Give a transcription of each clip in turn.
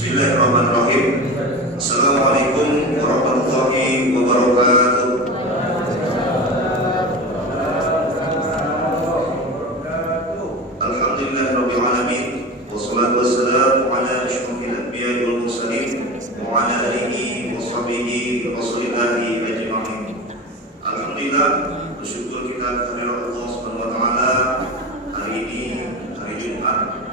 Bismillahirrahmanirrahim. Assalamualaikum warahmatullahi wabarakatuh. Alhamdulillahirabbil alamin, wassalatu wassalamu ala asyrofil anbiya'i wal mursalin wa ala alihi wa sahbihi rasulillahi ajma'in. Alhamdulillah, bersyukur kita kepada Allah Subhanahu wa taala hari ini hari Jumat,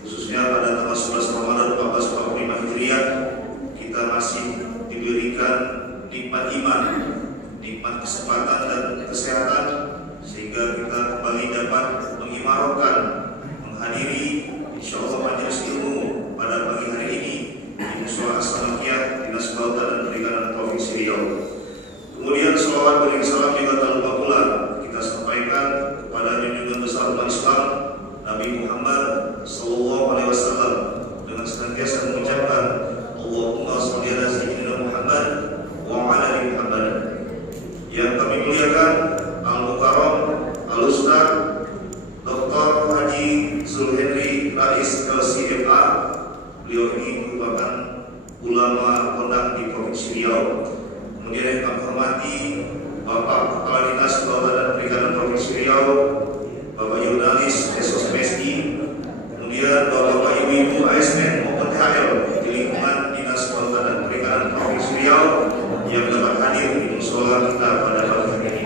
khususnya pada tanggal 11 Ramadan 1445 Hijriah, kita masih diberikan nikmat iman, nikmat kesempatan dan kesehatan, sehingga kita kembali dapat mengimarahkan, menghadiri insyaallah majelis ilmu pada pagi hari ini di Mushola As-Salamiyah Dinas Kelautan dan Perikanan Provinsi Riau. Kemudian selawat beri salam juga tak lupa pula kita sampaikan kepada junjungan besar umat Islam Nabi Muhammad sallallahu alaihi wasallam dengan senantiasa mengucapkan Allahumma shalli ala sayyidina Muhammad wa ala ali Muhammad. Yang kami muliakan Al-Mukarram Al-Ustaz Dr. Haji Zulhendri Rais LCMA. Beliau ini merupakan ulama kondang di Provinsi Riau. Kemudian yang kami hormati Bapak Kepala Dinas Kelautan dan Perikanan Provinsi Riau, Bapak Jurnalis Esos PSI, kemudian Bapak Ibu ASN maupun THL di lingkungan Dinas Kelautan dan Perikanan Provinsi Riau yang dapat hadir di mushola kita pada pagi hari ini.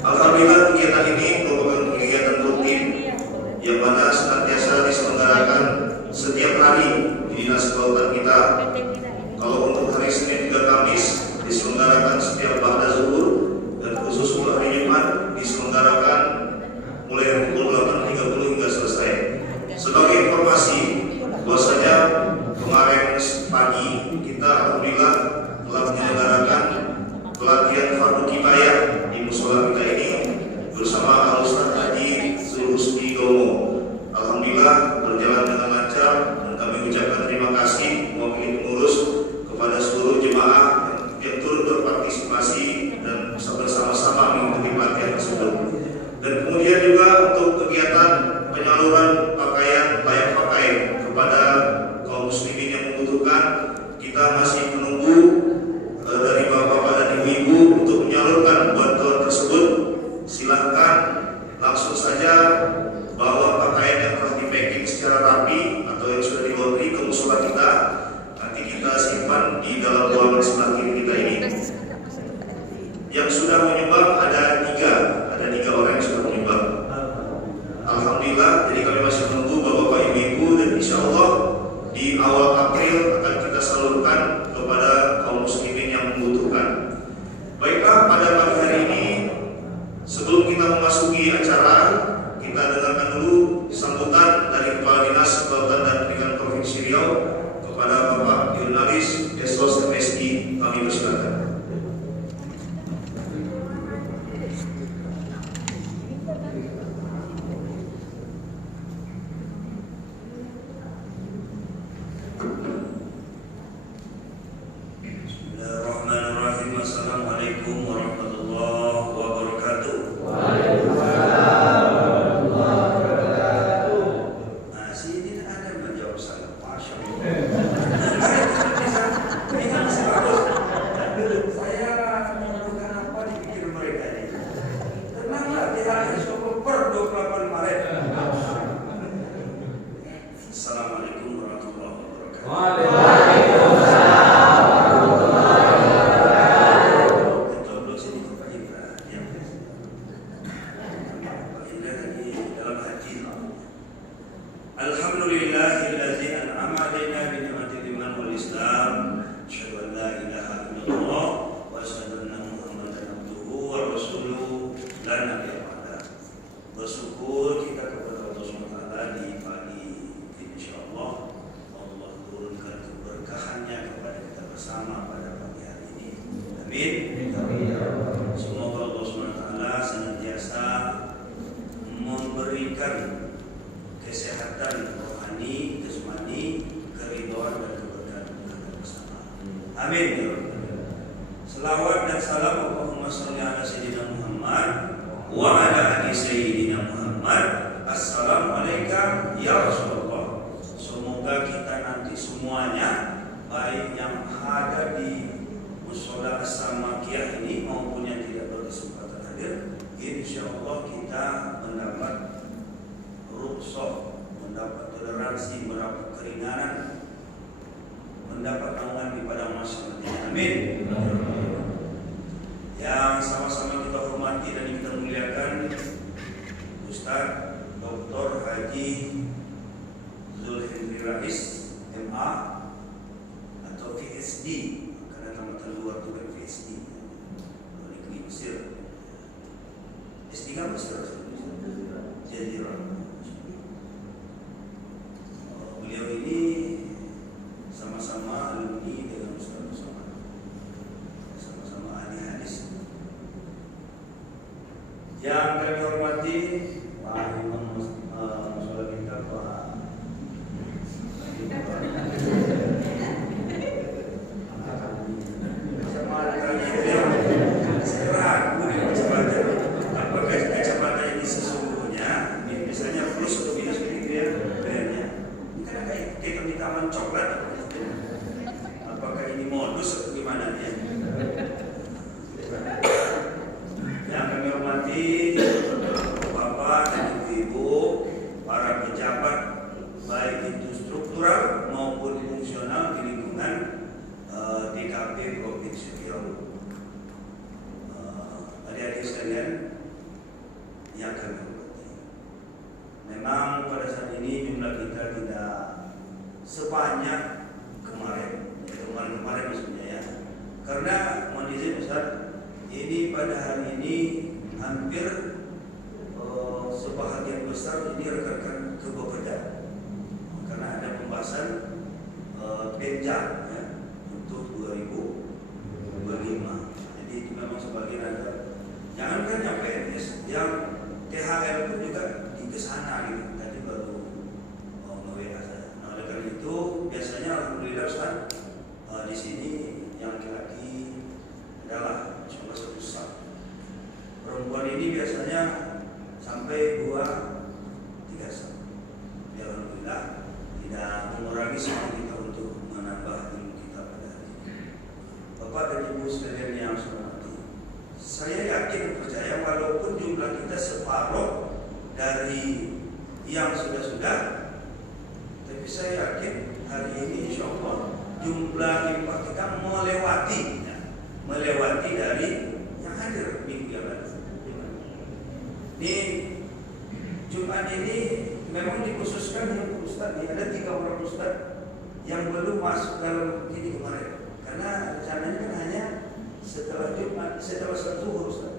Alhamdulillah, kegiatan ini merupakan kegiatan rutin yang mana senantiasa diselenggarakan setiap hari di Dinas Kelautan kita. Kalau untuk hari Senin hingga Kamis diselenggarakan setiap ba'da zuhur, dan khusus untuk hari Jumat diselenggarakan mulai pukul 8.30 hingga selesai. Sebagai informasi bahwasanya kemarin pagi kita alhamdulillah telah menyelenggarakan pelatihan fardu kifayah di mushola kita ini bersama Al-Ustaz Haji Zulhusni Domo. Alhamdulillah berjalan dengan lancar dan kami ucapkan terima kasih mewakili pengurus kepada seluruh jemaah yang turut berpartisipasi dan bersama-sama mengikuti pelatihan tersebut. Dan kemudian juga untuk kegiatan penyaluran pakaian layak pakai kepada kaum muslimin yang membutuhkan, kita masih menunggu dari bapak-bapak dan ibu-ibu untuk menyalurkan bantuan tersebut. Silahkan langsung saja bawa pakaian yang telah di-packing secara rapi atau yang sudah di-laundry ke mushola kita. Nanti kita simpan di dalam ruangan sebelah kiri kita ini. Yang sudah menyumbang ada tiga orang yang sudah menyumbang. Alhamdulillah, jadi kami masih menunggu bapak-bapak ibu-ibu, dan insya Allah di awal April akan kita salurkan kepada kaum muslimin yang membutuhkan. Baiklah, pada pagi hari ini sebelum kita memasuki acara, kita dengarkan dulu sambutan dari Kepala Dinas Kelautan dan Perikanan Provinsi Riau kepada Bapak Jurnalis Esos MSI. Kami persilakan. Bismillahirrahmanirrahim. Assalamualaikum warahmatullahi wabarakatuh. Semoga Allah SWT senantiasa memberikan kesehatan rohani, jasmani, keridhaan dan keberkahan kita bersama. Amin ya Rabbal alamin. Selawat dan salam Allahumma shalli ala sayyidina Muhammad wa ala ali sayyidina Muhammad. Assalamualaikum ya Rasulullah. Semoga kita nanti semuanya, baik yang ada di Mushola As-Samakiyah ini maupun yang tidak berkesempatan hadir, insya Allah kita mendapat rukhsah, mendapat toleransi, mendapat keringanan, mendapat naungan di padang mahsyar. Amin. Yang sama-sama kita hormati dan kita muliakan Ustaz Dr. Haji Zulhindri Rais MA atau PhD, karena nama terluar itu kan PhD di Mesir. S3 Mesir, Jazirah. Beliau ini sama-sama alumni dengan Ustaz Somad, sama-sama ahli hadis. Yang kami hormati Pak Imam Mushola kita, Pak sebanyak kemarin maksudnya ya. Karena mohon izin Ustaz, ini pada hari ini hampir sebahagian besar ini rekan-rekan ke Bekerja, karena ada pembahasan Benja ya, untuk 2025. Jadi itu memang sebagian ada. Jangankan yang PNS, yang THL pun juga di kesana gitu. Tadi baru nge-WA saya. Nah, oleh karena itu biasanya alhamdulillah Ustaz, di sini yang laki-laki adalah cuma satu sah. Perempuan ini biasanya sampai 2-3 sah. Ya, alhamdulillah tidak mengurangi semangat kita untuk menambah ilmu kita pada hari ini. Bapak dan Ibu sekalian yang saya hormati, saya yakin percaya walaupun jumlah kita separuh dari yang sudah-sudah, tapi saya yakin hari ini insya Allah jumlah infak kita melewati dari yang hadir minggu yang lalu. Ini Jumat ini memang dikhususkan untuk Ustaz, ada 3 orang Ustaz yang belum masuk dalam ini kemarin, karena rencananya kan hanya setelah Jumat, setelah sholat zuhur Ustaz.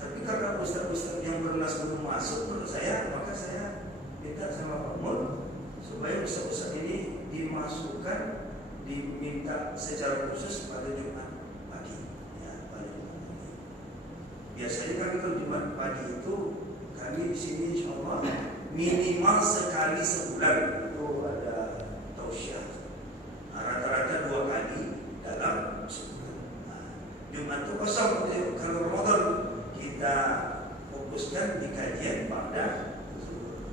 Tapi karena Ustaz-Ustaz yang bernas belum masuk menurut saya, maka saya minta sama Pak Mul supaya Ustaz-Ustaz ini dimasukkan, diminta secara khusus pada Jumat pagi ya, pada Jumat pagi. Biasanya kami kalau Jumat pagi itu kami di sini insya Allah minimal sekali sebulan itu ada tausiah. Nah, rata-rata 2 kali dalam sebulan. Nah, Jumat itu kosong. Kalau Ramadan kita fokuskan di kajian pada zuhur.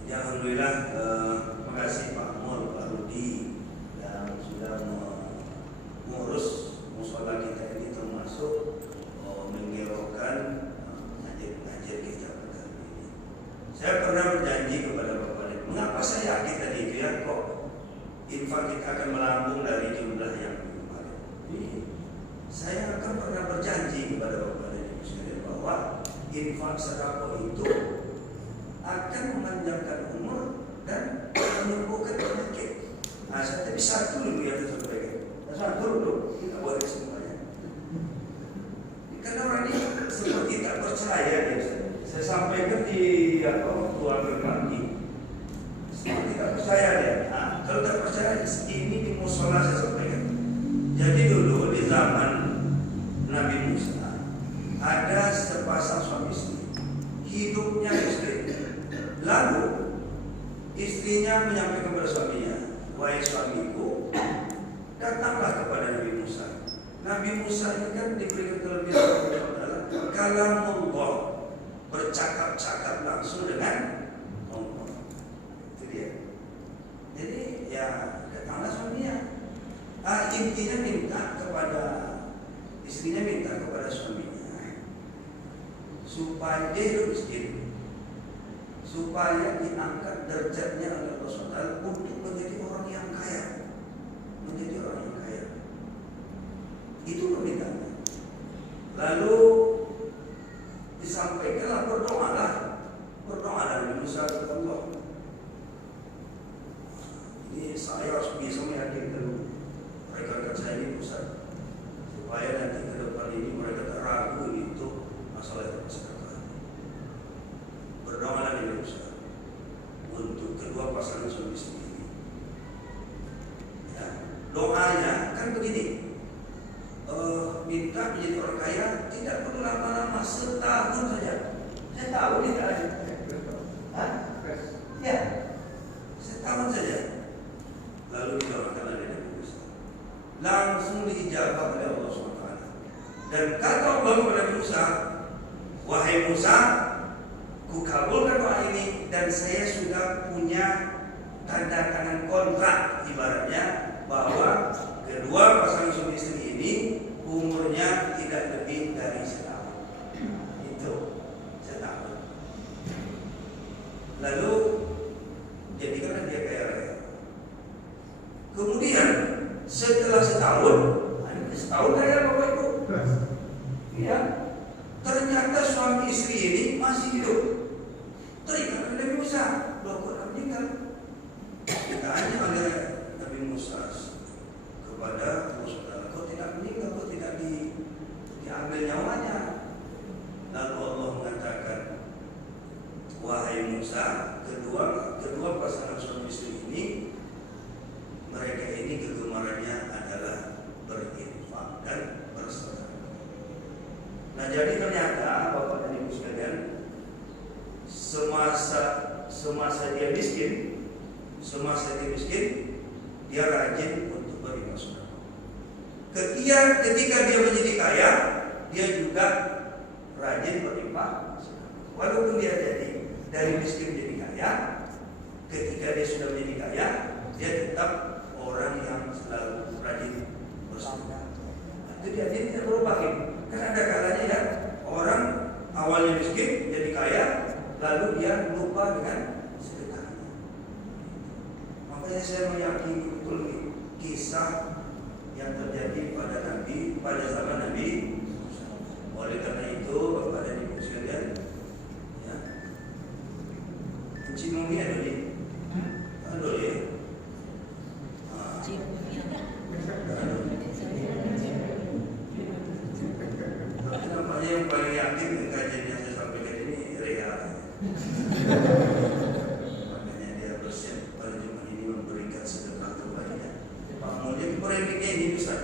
Jadi alhamdulillah, terima kasih Pak Mul, Pak Rudi yang sudah mengurus musola kita ini, termasuk menggerakkan ngajar kita pada hari ini. Saya pernah berjanji kepada Bapak, mengapa saya yakin tadi itu ya, kok infak kita akan melambung dari jumlah yang kemarin. Saya akan pernah berjanji kepada Bapak dan Ibu sekalian bahwa infak sedekah itu akan memanjangkan umur dan menyembuhkan penyakit. Nah, tapi satu dulu yang saya sampaikan. Satu dulu kita buat semuanya. Karena orang ini seperti tak percaya dia. Saya sampaikan di waktu ambil kaki, seperti tak percaya dia. Nah, kalau tak percaya, ini di musola saya sampaikan. Jadi dulu di zaman Nabi Musa ada sepasang suami istri, hidupnya istri. Lalu istrinya menyampaikan kepada suaminya, wahai suamiku, datanglah kepada Nabi Musa. Nabi Musa ini kan diberikan kelebihan adalah kalamullah, bercakap-cakap langsung dengan Allah. Itu dia. datanglah suaminya. Intinya minta kepada istrinya, minta kepada suaminya supaya dia hidup miskin, supaya diangkat derajatnya oleh Allah SWT untuk menjadi orang yang kaya, menjadi orang yang kaya. Itu permintaannya. Lalu disampaikanlah, berdoalah Nabi Musa kepada Allah. Ini saya harus bisa meyakinkan rekan-rekan saya ini Ustaz, supaya nanti ke depan ini mereka tak ragu ini untuk masalah kesehatan. Berdoalah Nabi Musa untuk kedua pasangan suami istri ini. Ya, doanya kan begini, minta menjadi orang kaya tidak perlu lama-lama, setahun saja. Saya tahu tidak ada. Ya, setahun saja. Lalu didoakan oleh Nabi Musa, langsung diijabah oleh Allah SWT. Dan kata Allah kepada Musa, wahai Musa, kukabulkan doa ini dan saya sudah punya tanda tangan kontrak, ibaratnya bahwa kedua pasangan suami istri ini umurnya tidak lebih dari setahun. Itu setahun. Lalu jadikanlah dia kaya raya. Kemudian setelah setahun kaya Bapak Ibu. Ya, ternyata suami istri ini masih hidup. Teringat Nabi Musa, loh kok meninggal? Ditanya oleh Nabi Musa kepada Musa, kok tidak meninggal, kok tidak diambil nyawanya? Lalu Allah mengatakan, wahai Musa, kedua pasangan suami istri ini, mereka ini kegemarannya adalah berinfak dan bersedekah. Nah, jadi ternyata Bapak dan Ibu sekalian, semasa dia miskin, dia rajin untuk berinfak sedekah. Ketika dia menjadi kaya, dia juga rajin berinfak sedekah. Walaupun dia jadi dari miskin menjadi kaya, ketika dia sudah menjadi kaya, dia tetap orang yang selalu rajin bersedekah. Itu dia tidak berubah. Karena ada kalanya ya, orang awalnya miskin jadi kaya, lalu dia lupa dengan sedekahnya. Makanya saya meyakini betul kisah yang terjadi pada zaman Nabi. Oleh karena itu, Bapak dan Ibu sekalian, ya, Cimumi ada di, ada ya. Nampaknya yang paling yakin dengan kajian yang saya sampaikan ini Rea. Makanya dia bersiap pada Jumat ini memberikan sedekah terbaiknya. Pak Mulia perhentikan ini Ustaz,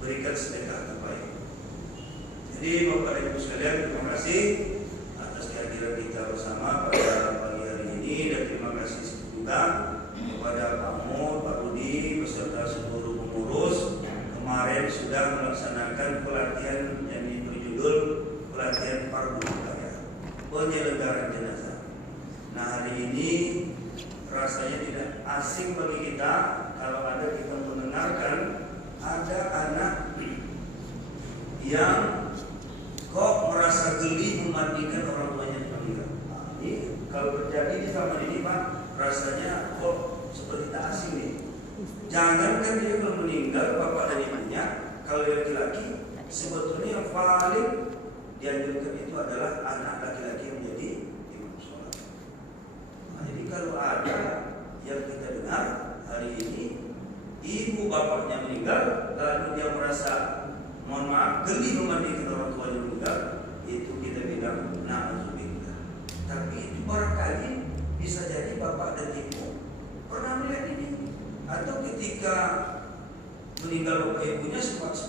berikan sedekah terbaik. Jadi Bapak Ibu sekalian, terima kasih atas kehadiran kita bersama pada pagi hari ini, dan terima kasih juga kepada Pak Mur, Pak Rudi beserta seluruh pengurus. Kemarin sudah melaksanakan pelatihan yang berjudul pelatihan fardu kifayah, penyelenggaraan jenazah. Nah, hari ini rasanya tidak asing bagi kita kalau ada kita mendengarkan ada anak yang kok merasa geli memandikan orang tuanya yang meninggal. Nah, ini kalau terjadi di zaman ini Pak, rasanya kok seperti tak asing nih. Jangankan dia kalau meninggal bapak dan ibunya, kalau laki-laki sebetulnya yang paling dianjurkan itu adalah anak laki-laki yang menjadi imam sholat. Nah, jadi kalau ada yang kita dengar hari ini ibu bapaknya meninggal, lalu dia merasa mohon maaf geli memandikan orang tuanya meninggal, itu kita bilang na'udzubillah. Tapi itu barangkali bisa jadi bapak dan ibu pernah melihat ini, atau ketika meninggal bapak ibunya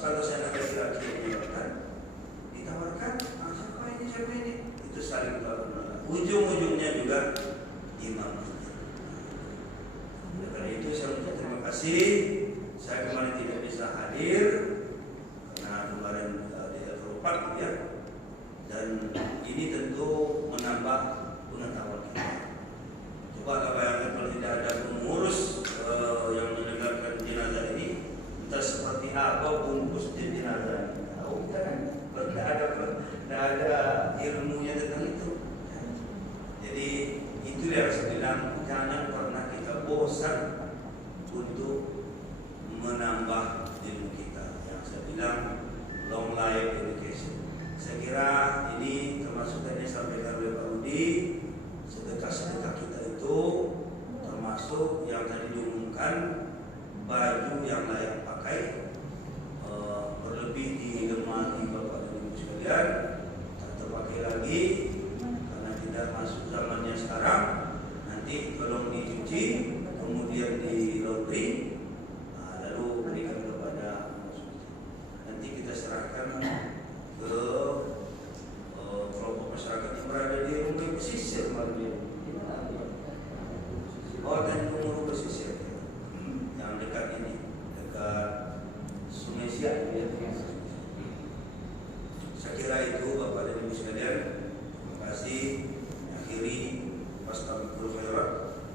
kalau saya anak laki-laki meninggalkan, ditawarkan siapa ini, itu saling tolak. Ujung-ujungnya juga imam. Oleh karena itu saya ucapkan terima kasih. Saya kemarin tidak bisa hadir karena kemarin di Eropa ya, dan ini tentu menambah pengetahuan kita. Coba bayangkan kalau tidak ada pengurus yang mendengarkan jenazah ini, entah seperti apa bungkus jenazah ini. Tahu kan? Tidak ada ilmunya tentang itu. Jadi itu yang saya bilang, jangan pernah kita bosan untuk menambah ilmu kita. Yang saya bilang long life education. Saya kira ini termasuk tadi sampaikan oleh Pak Rudi, sedekah-sedekah kita itu termasuk yang tadi diumumkan, baju yang layak pakai, berlebih di lemari Bapak dan Ibu sekalian, tak terpakai lagi karena tidak masuk zamannya sekarang. Nanti tolong dicuci, kemudian di laundry, lalu berikan kepada nanti kita serahkan ke kelompok masyarakat yang berada di rumah pesisir. Dan rumah pesisir yang dekat ini, dekat Sungai Siak. Saya kira itu Bapak dan Ibu sekalian. Terima kasih. Akhiri wastagfirul khairat.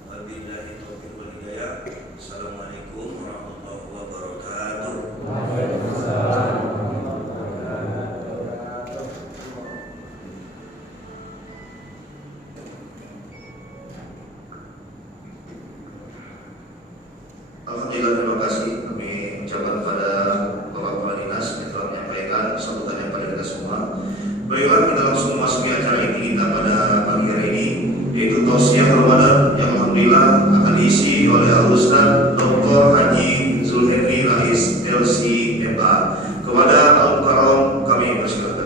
Wabillahi taufiq wal hidayah. Assalamualaikum warahmatullahi wabarakatuh. Waalaikumsalam. Alhamdulillah, terima kasih kami ucapkan kepada Bapak Kepala Dinas yang telah menyampaikan sambutan yang pada kita semua. Baiklah, kita langsung memasuki acara inti kita pada pagi hari ini, yaitu Tausiah Ramadan yang alhamdulillah akan diisi oleh Al-Ustaz Dr. Haji Zulheri Rais LC.MA. Kepada Al-Mukarram kami persilakan.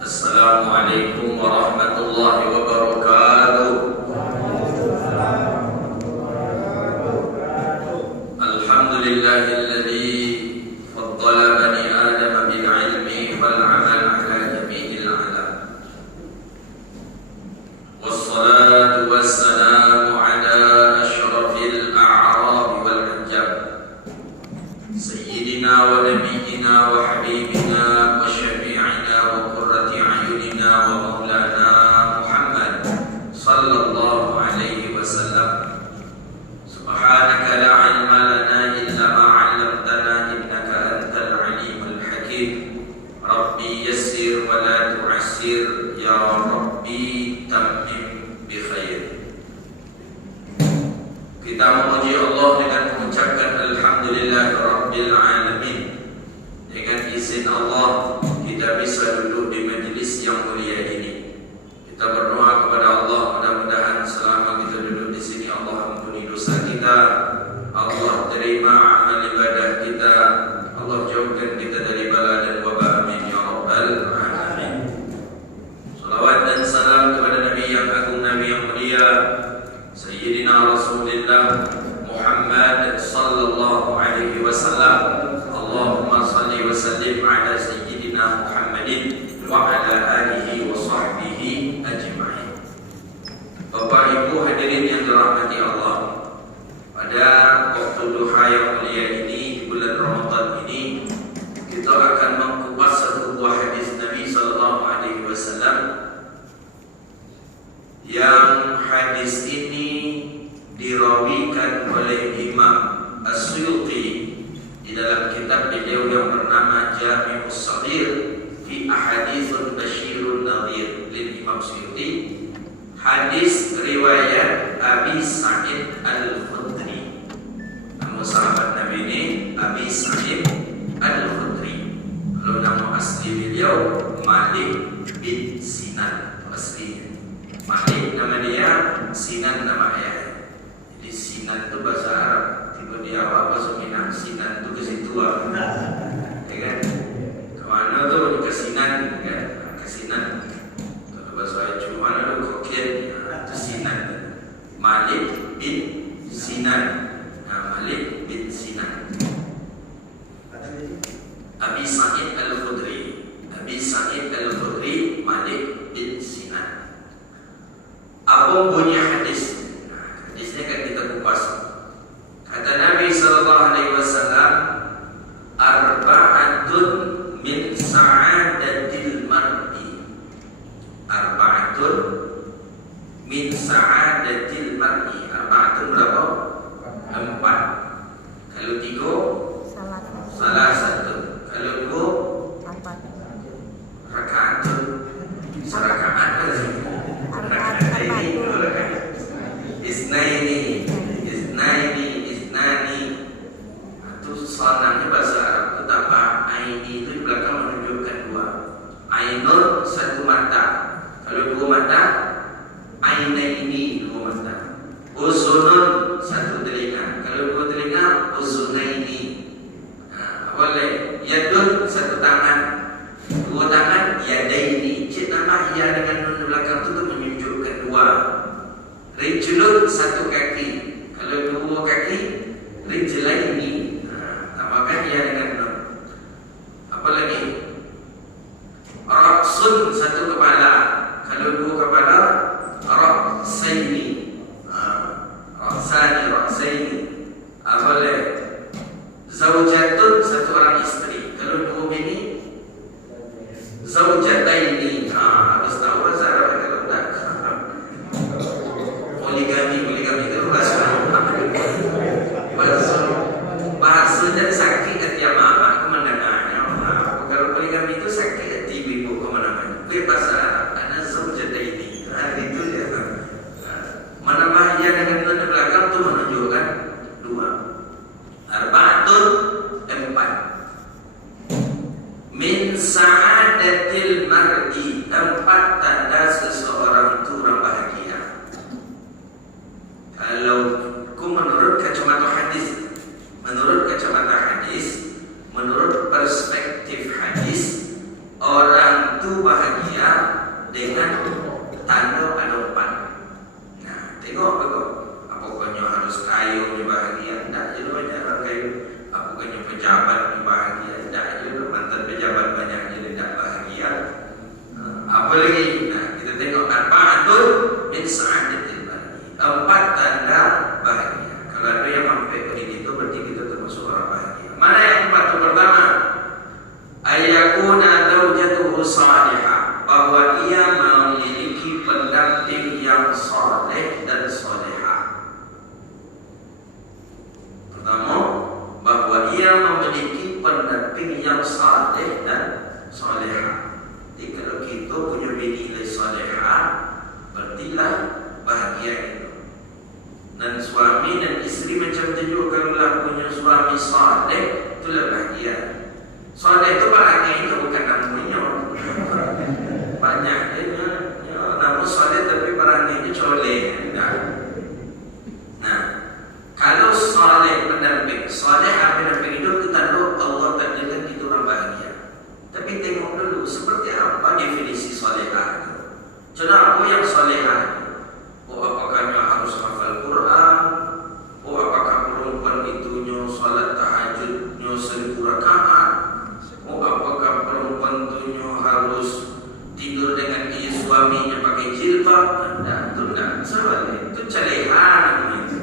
Assalamualaikum warahmatullahi wabarakatuh. Alhamdulillahilladzi faddala bani Adam bil ilmi wal amal ala jami'il alam. Wassalatu wassalamu ala asyrafil a'rab wal ajam. Sayyidina wa nabiyyina wa habibina wa syafi'ina wa qurrati a'yunina wa maulana Muhammad sallallahu alaihi wasallam. Subhanaka la ilma lana illa ma 'allamtana innaka antal alimul hakim. Rabbi yassir wa la tu'assir, ya Rabbi tammim bi khair. Kita memuji Allah dengan mengucapkan alhamdulillahirabbil alamin. Dengan izin Allah kita bisa duduk di majlis yang mulia ini. Kita berdoa kepada Allah, mudah-mudahan selama kita duduk di sini Allah ampuni dosa kita, Allah terima amal ibadah kita, Allah jauhkan kita dari bala dan wabah. Amin ya rabbal alamin. Salawat dan salam kepada Nabi yang agung, Nabi yang mulia, Sayyidina Rasulullah Muhammad sallallahu alaihi wasallam. Allahumma salli wa sallim ala Sayyidina Muhammadin wa ala alihi wa sahbihi ajma'in. Bapak Ibu hadirin yang dirahmati Allah, pada waktu duha yang mulia ini, di bulan Ramadan ini, kita akan mengupas satu buah hadis Nabi sallallahu alaihi wasallam, yang hadis ini dirawikan oleh Imam As-Suyuti di dalam kitab beliau yang bernama Jami'us Shaghir fi Ahaditsun Basyirun Nadhir lil Imam Suyuti. Hadis riwayat Abi Sa'id Al-Khudri. Nama sahabat Nabi ini Abi Sa'id Al-Khudri. Kalau nama asli beliau Malik bin Sinan. Aslinya Malik nama dia, Sinan nama ayah. Jadi Sinan itu bahasa Arab. Tiba dia apa Minang, Sinan itu ke situ ya kan? Kemana tuh ke Sinan kan? Ke Sinan. Kalau bahasa Cuma ada Hokkien itu Sinan. Malik bin Sinan. Nah, Malik bin Sinan. Abi Sa'id Al-Khudri. Abi Sa'id Al-Khudri, Malik bin Sinan. Apa bunyi hadis? satu kaki. Kalau dua kaki, rijlaini. Tambahkan ia dengan nun. Apa lagi? Ra'sun, satu kepala. Kalau dua kepala, ra'saini. Ra'saini. Apa lagi? Zaujatun, satu orang isteri. Kalau dua bini, zaujataini. Harus tahu bahasa Arab kalau tak. Poligami itu bahasa dan sakit hati amak kemenangannya. Kalau poligami itu sakit hati ibu kemana-mana. Itu bahasa Arab. Karena zaujataini. Itu dia. Menambah ia dengan tanda belakang itu menunjukkan dua. Arba'atun, empat. Min sa'adatil mar'i, empat tanda seseorang itu orang bahagia. Kalau menurut kacamata hadis, menurut perspektif hadis, orang itu bahagia dengan tanda ada empat. Nah, tengok apa? Apakahnya harus kaya punya bahagia? Tak, jadi banyak orang kaya. Apakahnya pejabat punya bahagia? Tak, jadi mantan pejabat banyak jadi tak bahagia. Apa lagi? Nah, kita tengok arba'atun min sa'adatil mar'i, empat tanda bahagia. Kalau ada yang sampai ke itu berarti kita termasuk orang bahagia. Mana yang empat? Itu pertama, ayakuna zaujatuhu salihah, bahwa ia memiliki pendamping yang saleh dan salihah. Pertama, bahwa ia memiliki pendamping yang saleh dan salihah. Jadi kalau kita punya bini salihah, berartilah bahagia itu. Dan suami dan istri macam tu juga, kalau punya suami saleh, itulah bahagia. Saleh itu bahagia itu bukan namanya. Banyak dia nama saleh tapi barangnya itu coleh. Nah, kalau saleh pendamping, saleh pendamping hidup itu tanda Allah takdirkan kita orang bahagia. Tapi tengok dulu seperti apa definisi salehah itu. Contoh apa yang salehah itu? Apakah harus hafal Quran? Apakah perempuan itunya salat tahajudnya 1000 rakaat? Apakah perempuan itunya harus tidur dengan suaminya pakai jilbab? Itu tidak saleh. Itu calehan namanya.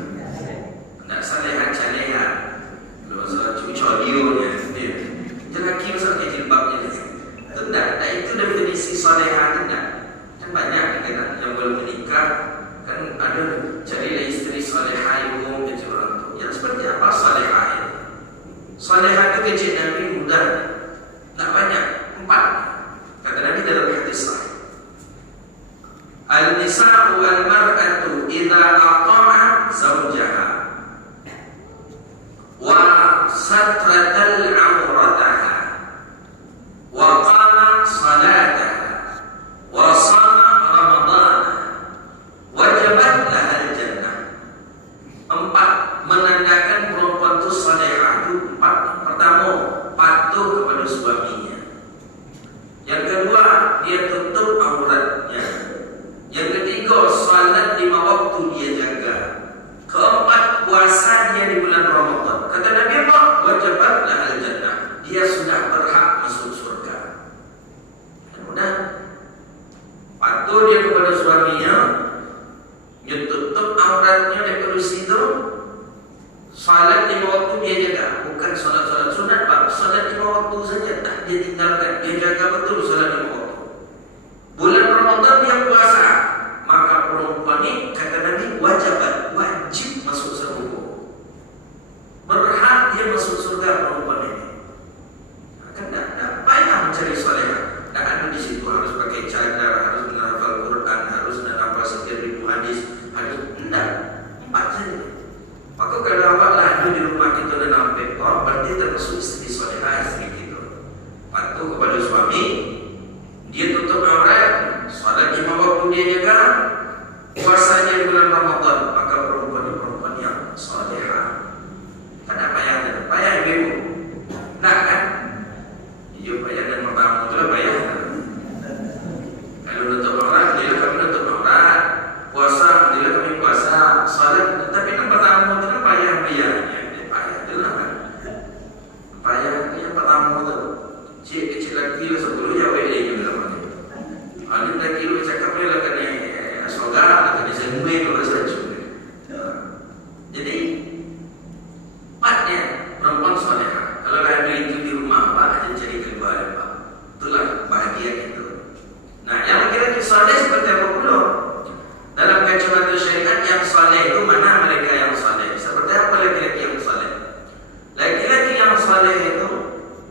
Tidak salehah calehan. Kalau masalah cucolionya dia. Lelaki masalah pakai jilbabnya. Itu tidak. Itu definisi salehah tidak. Dan banyak yang belum menikah. Kan ada carilah istri salihah yang kecil orang tu. Yang seperti apa salihah itu? Salihah itu kecil Nabi mudah. Tak banyak, 4. Kata Nabi dalam hadis sahih. Al-nisa'u wal mar'atu idza ata'at zawjaha wa satratal 'aurataha wa qama salataha wa sama ramadana wajabat lahal jannah. 4 menandakan perempuan itu salihah itu 4. Pertama, patuh kepada suaminya. Yang kedua, dia tutup auratnya. Yang ketiga, salat 5 waktu dia jaga. Keempat, puasa dia di bulan Ramadan. Kata Nabi apa? Wajabat lahal jannah. Dia sudah berhak masuk surga. Mudah. Patuh dia kepada suaminya. Dia tutup auratnya daripada situ. Salat 5 waktu dia jaga. Bukan salat-salat sunat, Pak. Salat 5 waktu saja tak dia tinggalkan. Dia jaga betul salat 5 waktu. Bulan Ramadan dia puasa. Maka perempuan ini kata Nabi wajib masuk surga. Berhak dia masuk surga perempuan ini. Kan tak payah mencari salihah. Tak ada di situ harus pakai cadar, harus menghafal Quran, harus menghafal sekian ribu hadis, harus tidak. 4 saja. Maka kalau awak lalu di rumah kita dan nampak, berarti termasuk istri salihah istri kita. Patuh kepada suami, dia tutup aurat, salat 5 waktu dia jaga, puasanya di bulan Ramadan, maka perempuan yang salihah. Tak payah, payah ibu. Tak kan? Iya payah dan pertama itu lah payah. Kalau tutup aurat, dia kami tutup aurat. Puasa, dia kami puasa. kilo 10 ya boleh juga lama. Ada tak kilo cakap dia lah kan saudara kan semua itu bahasa Sunda. Jadi patnya perempuan soleha. Kalau ada itu di rumah apa aja cari keluar apa. Itulah bahagia gitu. Nah, yang laki-laki soleh seperti apa pula? Dalam kacamata syariat yang soleh itu mana mereka yang soleh? Seperti apa laki-laki yang soleh? Laki-laki yang soleh itu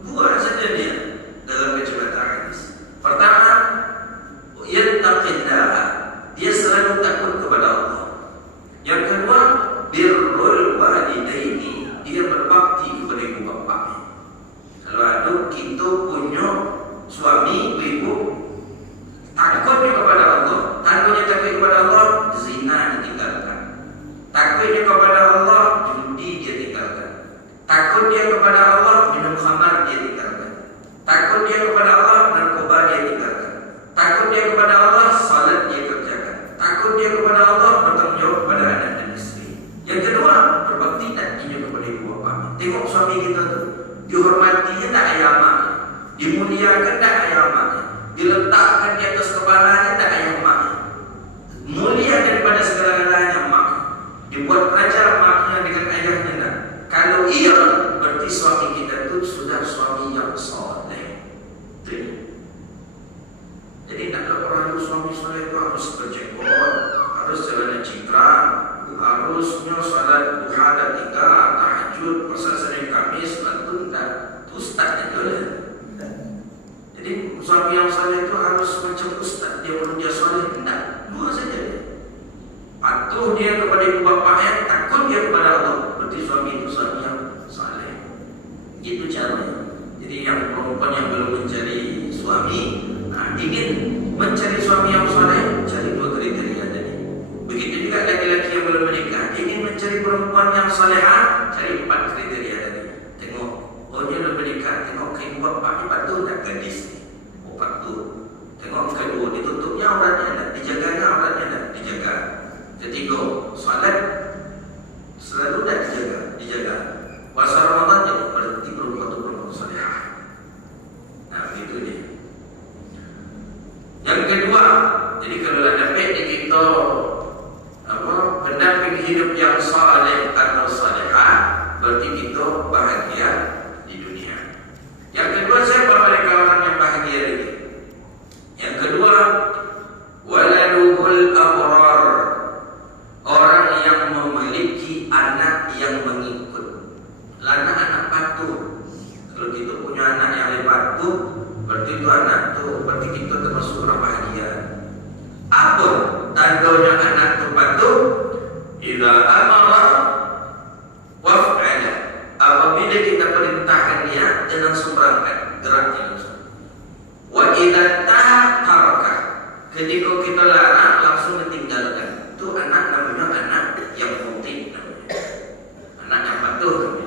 dua saja dia dalam kacamata hadis. Pertama, yattaqillah, dia selalu takut kepada Allah. Yang kedua, birrul walidaini, dia berbakti kepada ibu bapaknya. Kalau ada kita punya suami ibu takutnya kepada Allah, takutnya kepada Allah, zina ditinggalkan. Takutnya kepada Allah, judi dia tinggalkan. Takut dia kepada Allah, minum khamar dia tinggalkan. Takut dia kepada Allah, narkoba dia tinggalkan. Takut dia kepada Allah, salat dia kerjakan. Takut dia kepada Allah, bertanggung jawab kepada anak dan istri. Yang kedua, berbakti dan injil kepada ibu bapa. Tengok suami kita tu, dihormatinya tak ayah mak, dimuliakan tak ayah mak, diletakkan di atas kepalanya tak ayah mak, mulia daripada segala-galanya mak, dibuat raja maknya dengan ayahnya tak. Kalau iya, berarti suami kita tu sudah suami yang soleh. Jadi nak orang itu suami soleh itu harus berjenggot, harus celana cingkrang, harusnya salat duha dan 3, tahajud, puasa Senin Kamis, itu tak, itu ustaz itu lah. Jadi suami yang soleh itu harus macam ustaz, dia perlu dia soleh, tidak, dua saja dia. Patuh dia kepada ibu bapaknya, takut dia kepada Allah, berarti suami itu suami yang soleh. Itu caranya. Jadi yang perempuan yang belum mencari suami, ingin mencari suami yang soleh, cari 2 kriteria tadi. Begitu juga laki-laki yang belum menikah, ingin mencari perempuan yang solehah, cari 4 kriteria tadi. Tengok, oh dia belum menikah, tengok ke ibu bapaknya patuh tak gadis ni, oh patuh. Tengok kedua, ditutupnya auratnya tak, dijaganya auratnya tak, dijaga. Ketiga, solat selalu tak dijaga. Puasa Ramadan dia berarti perempuan solehah. Nah, begitu dia. Yang kedua, jadi kalau dapat di kita pendamping hidup yang saleh atau salehah, berarti kita bahagia di dunia. Yang kedua, siapa mereka orang yang bahagia ini? Yang kedua, waladuhul abrar, orang yang memiliki anak yang mengikut. Anak patuh. Kalau kita punya anak yang patuh, berarti itu anak tu, berarti kita termasuk orang bahagia. Apa tandanya anak tu patuh? Idza amara waf'ala. Apabila kita perintahkan dia, jangan sumberangkan, geraknya langsung. Wa idza taraka, ketika kita larang langsung ditinggalkan. Itu anak namanya anak yang putih namanya. Anak yang patuh namanya.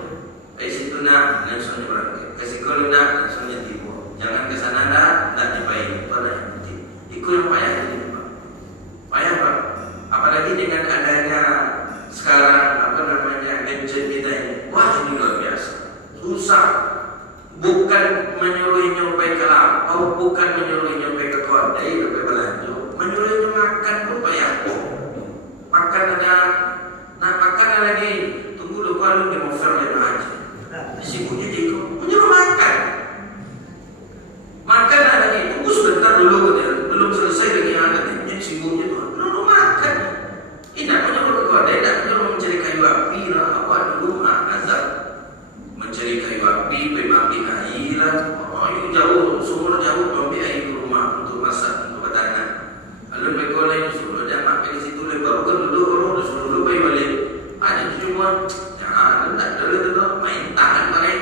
Dari situ nak langsung berangkat. Kasih kalau nak langsung tiba. Jangan ke sana nak dibaik. Itu adalah yang penting. Ikut yang payah ini, Pak. Payah, Pak. Apalagi dengan adanya sekarang gadget kita ini. Wah, ini luar biasa. Susah. Bukan menyuruhnya pergi ke lampau, bukan menyuruhnya pergi ke kedai, pergi belanja. Menyuruhnya makan pun payah. Makan ada, nak makan lagi. Tunggu dulu kalau dia mau fair aja. Sibuknya dia menyuruh makan. Makan lagi, tunggu sebentar dulu dia. Belum selesai lagi yang ada dia sibuknya tu. Belum makan. Tidak menyuruh ke kedai, tidak menyuruh mencari kayu api lah. Apa dulu azab. Mencari kayu api, ambil air lah. Oh, jauh, sumur jauh, ambil air ke rumah untuk masak, untuk bertanam. Lalu mereka lain suruh dia makan di situ, baru kan duduk, baru suruh dulu pergi balik. Ada cuma, ya, tak dulu main tangan balik.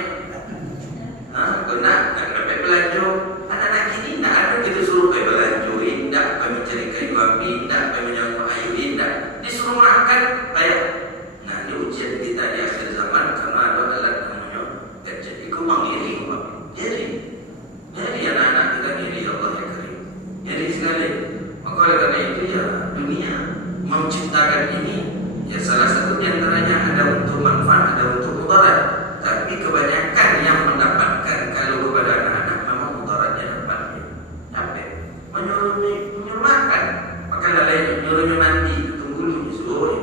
Kau nak dapat belanja. Anak-anak kini tak ada kita suruh pergi belanja, tidak pergi mencari kayu api, tidak pergi menyapu air, tidak. Disuruh makan, bayar. Nah, ini ujian kita di akhir zaman karena ada alat namanya gadget. Ikut mengiri, Pak. Nyeri anak-anak kita nyeri, Allah yang kering. Nyeri sekali. Maka oleh karena itu ya dunia menciptakan ini ya salah satu di antaranya ada untuk manfaat, ada untuk mudarat. Tapi kebanyakan yang mendapatkan kalau kepada anak-anak memang mudaratnya makan. Makan lain nyuruhnya mandi, tunggu dulu suruh.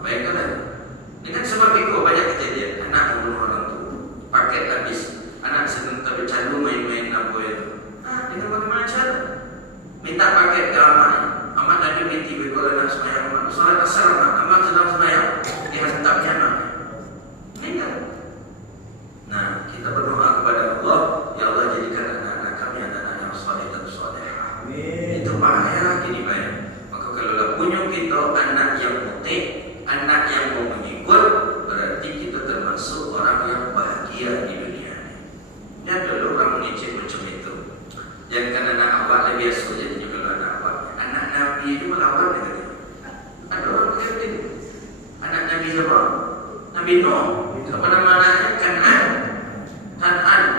Baiklah. Dengan sebab itu banyak kejadian anak membunuh orang tua. Paket habis, anak sedang bercandu main-main apa itu. Dengan bagaimana cara? Minta paket ke amat. Amat Nabi binti berkala nak semayang amat. Salat asar amat sedang semayang. Dihantamnya amat. Meninggal. Nah, kita berdoa kepada Allah, ya Allah jadikan anak-anak kami anak-anak yang saleh dan salehah. Itu bahaya gini bahaya. Maka kalau punya kita anak yang muti, anak yang mau mengikut, berarti kita termasuk orang yang bahagia di dunia ini. Dan dulu orang mengicip macam itu. Jangan kan anak awak lebih biasa jadi kalau anak awak. Anak Nabi itu melawan dengan dia. Ada orang kafir. Anak Nabi siapa? Nabi Nuh. Siapa nama anaknya? Kan'an.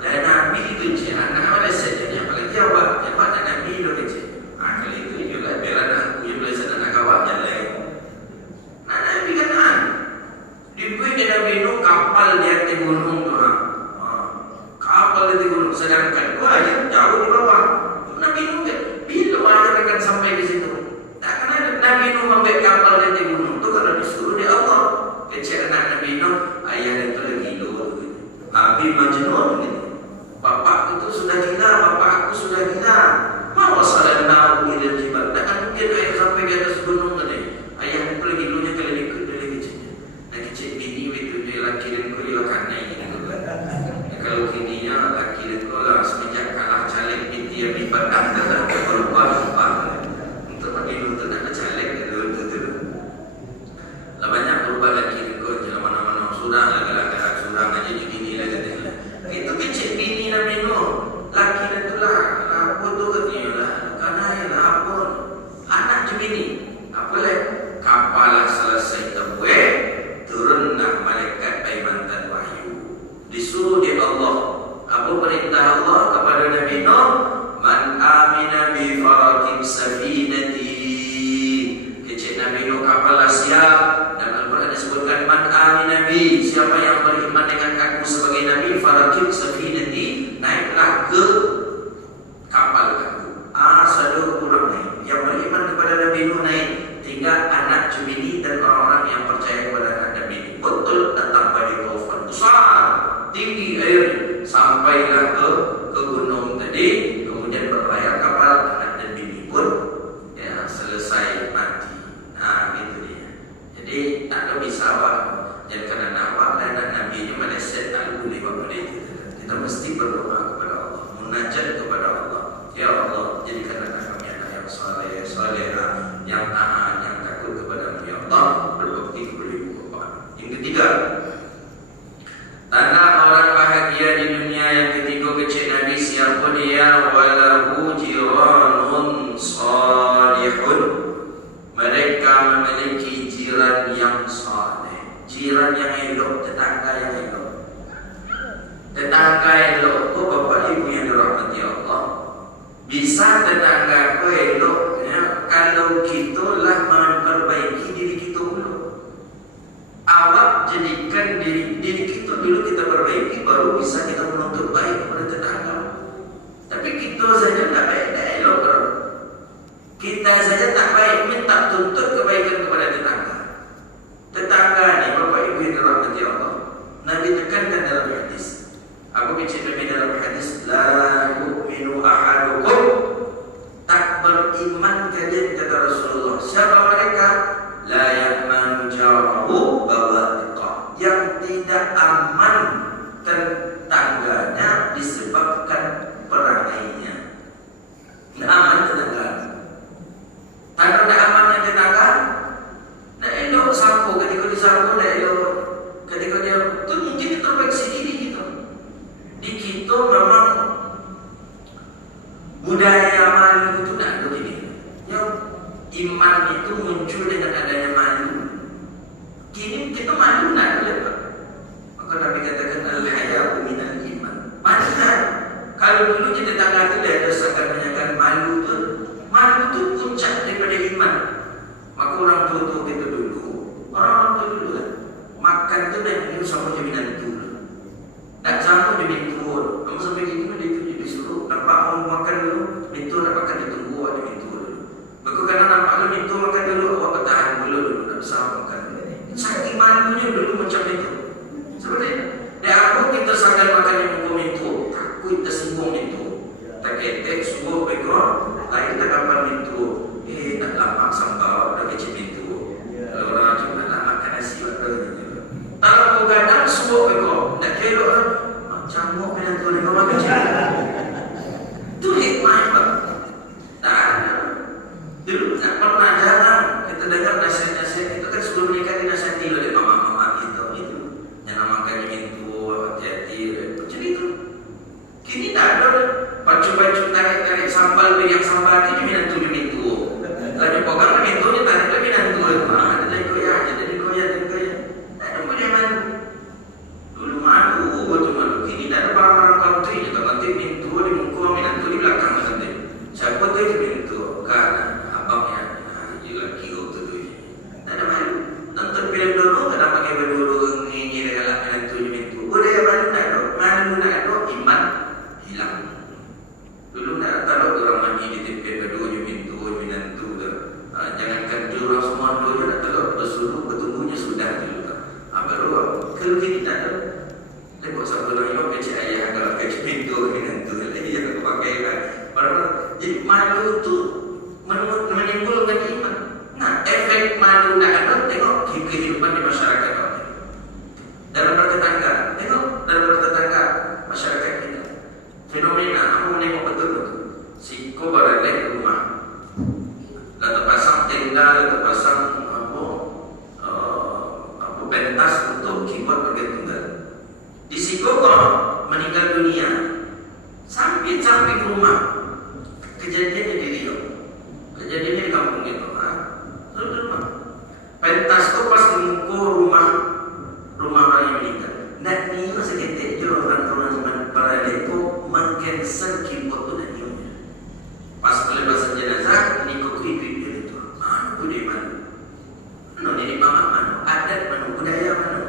Dan Nabi itu je. Anak awak dah sejadinya. Apalagi awak. Siapa anak Nabi itu kecil. Kalau itu juga biar anakku yang belajar anak awak yang lain. Nah, Nabi Kan'an. Dibuat dia Nabi Nuh kapal di atas gunung tu. Kapal di gunung. Sedangkan aja jauh di bawah. Nabi Nuh bila akhir akan sampai di situ. Tak kena Nabi Nuh membuat kapal di atas gunung tu kalau disuruh di Allah. Kecil anak Nabi Nuh, ayah itu lagi gila. Habis Majnun gitu. Bapak itu sudah gila, bapak aku sudah gila. Mau salah nahu ilal jibal. Takkan mungkin ayah sampai di atas gunung tadi. Ayah itu lagi dulunya kalau ikut dia lagi kecilnya. Lagi kecil bini itu dia laki dan kau dia kanai gitu kan. Kalau kininya laki dan kau lah semenjak kalah caleg binti yang dipadam dan berubah-ubah. Untuk Nabi Nuh tu nak caleg dulu tu. Lah banyak berubah laki dan kau je mana-mana sudah lagi-lagi sudah aja begini lah katanya. Itu kecil bini Nabi Nuh. Laki dan tu lah apa tu katanya lah. Kanai lah apa. Anak je bini. Apa lah? Kapal selesai terbuat, turunlah malaikat Baimantan Wahyu. Disuruh di Allah. Apa perintah Allah kepada Nabi Nuh? Man amina bi farakib safinati. Kecil Nabi Nuh kapal siap. Dan Al-Quran disebutkan man amina bi. Siapa yang beriman dengan aku sebagai Nabi, farakib safinati, naiklah ke kapal aku. Satu kurang naik. Yang beriman kepada Nabi Nuh naik. Tinggal anak cemini dan orang-orang yang percaya kepada anak Nabi ini. Betul datang pada taufan besar, tinggi air, sampailah ke gunung tadi. Kemudian berlayar kapal anak Nabi ini pun ya selesai mati. Nah gitu dia. Jadi tak ada bisa awak. Jangan kena nawak dan anak Nabi ini meleset tak boleh buat itu. Kita mesti berdoa kepada Allah, munajat kepada Allah. Ya Allah, jadikan anak kami anak yang saleh, salehah, yang taat, yang takut kepada-Mu ya Allah, berbakti kepada ibu bapa. Yang ketiga, tanda orang bahagia di dunia yang ketiga kecil Nabi siapa dia? Walahu jiranun salihun. Mereka memiliki jiran yang saleh, jiran yang elok, tetangga yang elok. Tetangga elok itu bapak ibu yang dirahmati Allah. Bisa tetangga ku elok ya, kalau kita lah memperbaiki diri kita dulu. Awak jadikan diri kita dulu kita perbaiki, baru bisa kita menuntut baik kepada tetangga. Tapi kita saja tak baik, tak elok. Kita saja tak baik, minta tuntut kebaikan kepada tetangga. Tetangga ni bapak ibu yang dirahmati Allah, Nabi tekankan dalam hadis. Aku baca dalam hadis, la yu'minu ahadukum, tak beriman kalian kata Rasulullah. Siapa mereka? La ya'manu jarahu bawatiqa, yang tidak aman tetangganya disebabkan perangainya. Tidak aman tetangga. Tanda tidak amannya tetangga. Nak elok sapu ketika disapu, nak elok ketika dia tu mungkin introspeksi diri kita. Di kita memang budaya malu itu tak ada gini. Yang iman itu muncul dengan adanya malu. Kini kita malu nak ada. Maka Nabi katakan al-haya'u minal iman. Malu tak? Kalau dulu kita tangga tu dia ada seakan menyakan malu tu. Malu tu puncak daripada iman. Maka orang tua kita dulu, orang tua dulu kan, makan tu dan minum sama jaminan tu. Tak sama jadi turun. Kamu sampai gitu dia tu jadi suruh nampak orang makan dulu, itu nak makan ditunggu ada minum. kalau minta makan dulu, awak bertahan dulu, tak bisa makan. Saking malunya dulu macam itu. Seperti dan aku kita sangat makan yang hukum itu, takut tersinggung itu. Tak ketek subuh background, lain tak kapan itu. Tak lama sambal, dah kecil itu. Kalau orang cuma nak makan nasi atau itu. Kalau aku gadang subuh background, tak kira macam mau kena tu dengan makan kecil. Itu hikmah apa? Tak. Dulu tak pernah jarang kita dengar nasihat-nasihat itu kan sebelum menikah dinasihati oleh mama-mama kita itu. Jangan makan itu, hati-hati macam itu. Kini tak ada baju-baju tarik-tarik sambal yang sambal itu minat tu itu. Lalu pegang itu ni tarik lagi minat tu. Ada lagi koyak, jadi koyak. Tak ada boleh malu. Dulu malu, betul malu. Kini tak ada barang-barang country je. Country pintu di muka minat tu di belakang nanti. Siapa tu itu pintu? Kan? Abangnya, dia lagi tu. Tak ada malu. Nonton film dulu, tak ada pakai baju ini regalak dengan tu itu. Budaya malu tak ada, malu tak ada, iman hilang. Dulu tak tahu orang mandi di tempat baju itu, minat tu. Jangankan orang semua dulu tak tahu bersuruh bertunggunya sudah dulu. Baru kalau kita tak ada, tengok siapa nak kecil ayah kalau kecil itu minat tu lagi yang aku pakai kan. Jadi malu tu menimbulkan iman. Nah, efek malu tak ada, tengok kehidupan di masyarakat kami. Dalam bertetangga, tengok dalam bertetangga masyarakat kita. Fenomena, aku menengok betul-betul. Si kau berada di rumah, lalu terpasang tenda, lalu terpasang pentas untuk keyboard bergantungan. Di situ kau meninggal dunia, samping rumah. Kejadiannya di Rio, kejadiannya di kampung itu, rumah. Pentas tu pas di muka rumah orang yang meninggal. Nak ni masa kita jual orang para itu mengcancel keyboard tu dan ni. Pas pelepasan jenazah, ni kau kritik itu. Mana budaya mana? Mana ni mama mana? Adat mana? Budaya mana?